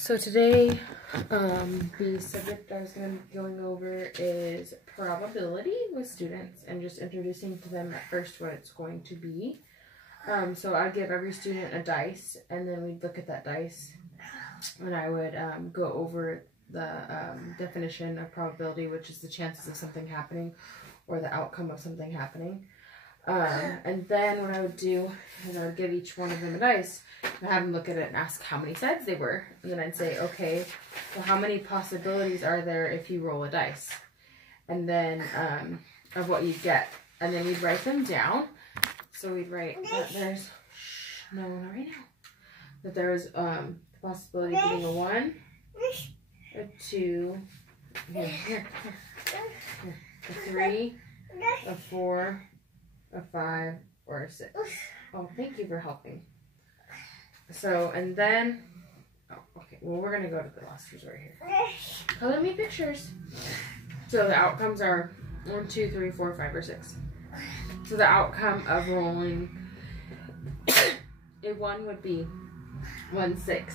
So today, the subject I was going to be going over is probability with students and just introducing to them at first what it's going to be. So I'd give every student a dice, and then we'd look at that dice, and I would go over the definition of probability, which is the chances of something happening or the outcome of something happening. And then what I would do is I would give each one of them a dice and have them look at it and ask how many sides they were. And then I'd say, okay, well, how many possibilities are there if you roll a dice? And then of what you get. And then we'd write them down. So we'd write that there's, no, not right now. That there's the possibility of getting a 1, a 2, a 3, a 4, a 5, or a 6. Oh, thank you for helping. So, and then, oh, okay, well, we're going to go to the last resort here. Color me pictures. So the outcomes are 1, 2, 3, 4, 5, or 6. So the outcome of rolling a 1 would be 1/6.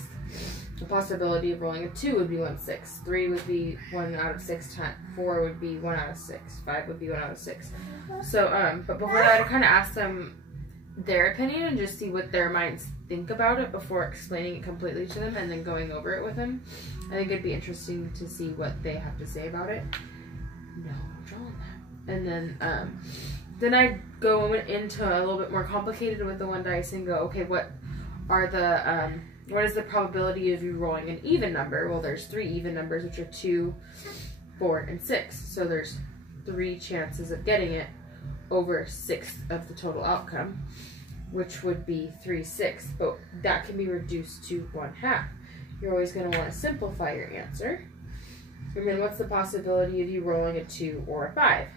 The possibility of rolling a 2 would be 1/6. 3 would be 1 out of 6. 4 would be 1 out of 6. 5 would be 1 out of 6. So, but before that, I kind of ask them their opinion and just see what their minds think about it before explaining it completely to them and then going over it with them. I think it'd be interesting to see what they have to say about it. No, I'm drawing that. And then I go into a little bit more complicated with the 1 dice and go, okay, what are the what is the probability of you rolling an even number? Well, there's 3 even numbers, which are 2, 4, and 6. So there's 3 chances of getting it over 6 of the total outcome, which would be 3/6. But that can be reduced to 1/2. You're always going to want to simplify your answer. And then what's the possibility of you rolling a 2 or a 5?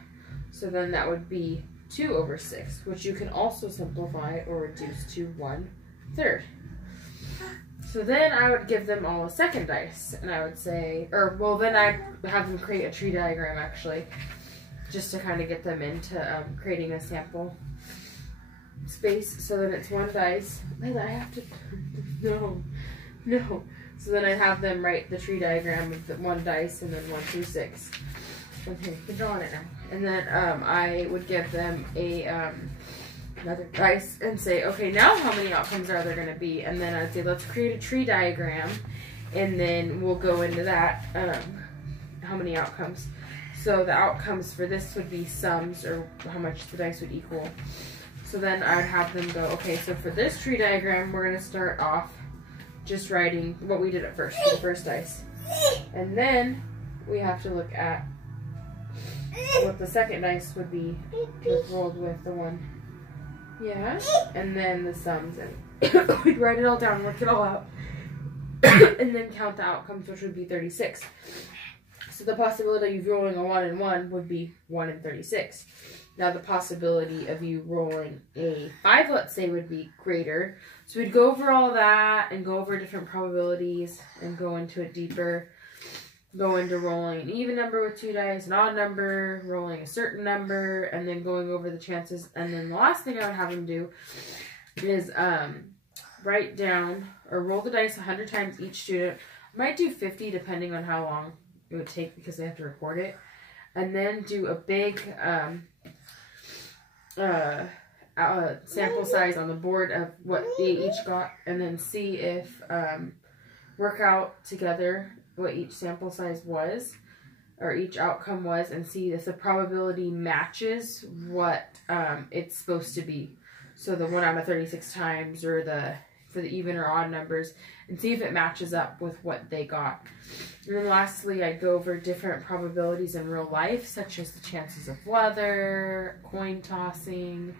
So then that would be 2 over 6, which you can also simplify or reduce to 1/3. So then I would give them all a second dice, and I would say, then I'd have them create a tree diagram, actually, just to kind of get them into creating a sample space. So then it's 1 dice. I have to, no. So then I'd have them write the tree diagram of the 1 dice and then 1 through 6. Okay, you can draw on it now. And then I would give them another dice and say, okay, now how many outcomes are there going to be? And then I'd say, let's create a tree diagram, and then we'll go into that, how many outcomes. So the outcomes for this would be sums, or how much the dice would equal. So then I'd have them go, okay, so for this tree diagram, we're going to start off just writing what we did at first, for the first dice. And then we have to look at what the second dice would be rolled with the 1. Yeah, and then the sums, and we'd write it all down, work it all out, and then count the outcomes, which would be 36. So the possibility of you rolling a 1 and 1 would be 1 in 36. Now the possibility of you rolling a 5, let's say, would be greater. So we'd go over all that and go over different probabilities and go into it deeper. Go into rolling an even number with 2 dice, an odd number, rolling a certain number, and then going over the chances. And then the last thing I would have them do is write down or roll the dice 100 times each student. I might do 50 depending on how long it would take because they have to record it. And then do a big sample size on the board of what they each got, and then see if work out together what each sample size was, or each outcome was, and see if the probability matches what it's supposed to be. So the 1 out of 36 times, or for the even or odd numbers, and see if it matches up with what they got. And then lastly, I'd go over different probabilities in real life, such as the chances of weather, coin tossing,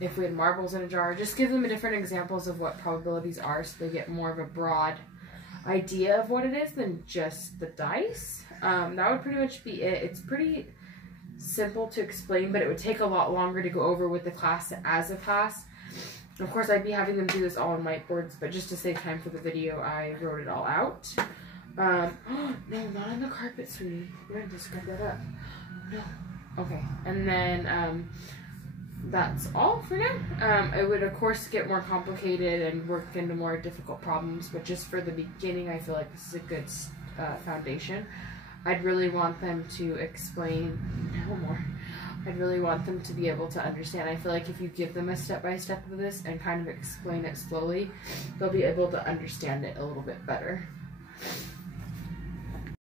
if we had marbles in a jar. Just give them different examples of what probabilities are so they get more of a broad idea of what it is than just the dice. That would pretty much be it. It's pretty simple to explain, but it would take a lot longer to go over with the class as a class. Of course, I'd be having them do this all on whiteboards, but just to save time for the video, I wrote it all out. No, not on the carpet, sweetie. We're going to scrub that up. No. Okay. And then that's all for now. It would, of course, get more complicated and work into more difficult problems, but just for the beginning, I feel like this is a good foundation. I'd really want them to explain no more. I'd really want them to be able to understand. I feel like if you give them a step-by-step of this and kind of explain it slowly, they'll be able to understand it a little bit better.